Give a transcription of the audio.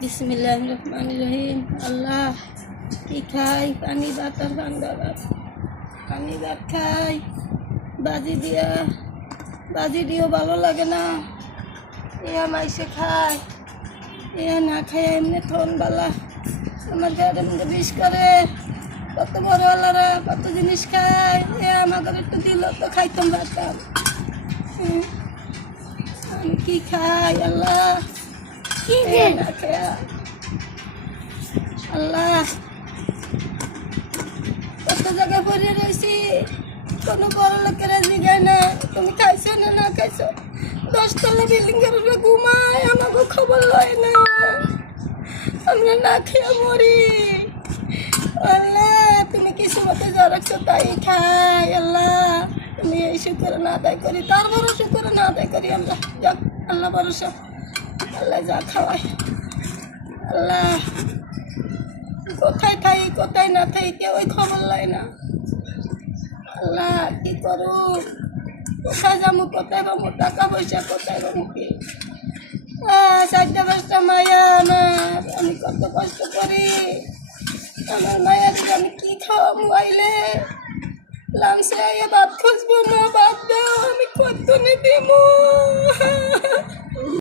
বিসমিল্লাহির রহমানির রহিম। আল্লাহ কি খাই? পানি ভাত আর ঠান্ডা ভাত। পানি ভাত খাই বাজি দিয়েও ভালো লাগে না। এয়া মাইসে খায়, এয়া না খায় এমনি থন বালা আমার গাড়ির মধ্যে বিষ করে। কত বড় আল্লাহরা কত জিনিস খায়, এ আমাদের একটু দিল তো খাইতাম পারতাম। আমি কি খাই আল্লাহ? কি না খায় আল্লাহ, কত জায়গায় পড়ে রয়েছি, কোনো বড় লোকেরা জিগায় না তুমি খাইছো না না খাইছো। 10 তলা বিল্ডিং এর উপরে ঘুমায়, আমাকে খবর লয় না, আমরা না খেয়ে মরি। আল্লাহ তুমি কিছু মতো যা রাখছো তাই খাই। আল্লাহ তুমি এই শুক্র না আদায় করি, তারপরও শুক্র না আদায় করি আমরা। যাক আল্লাহ ভরসা, আল্লাহ যা খাওয়ায়। আল্লাহ কোথায় থাই কোথায় না থাই কেউ খবর লয় না। আল্লাহ কি করু, কোথায় যাবো, কোথায় পাবো টাকা পয়সা, কোথায় পাবো কি? 4টা 5টা মায়া আমার, আমি কত কষ্ট করি। আমার মায়াকে আমি কি খাওয়া মোবাইলে লাঞ্চে ভাত খুঁজবো না, বাদ দাও আমি কত দিব।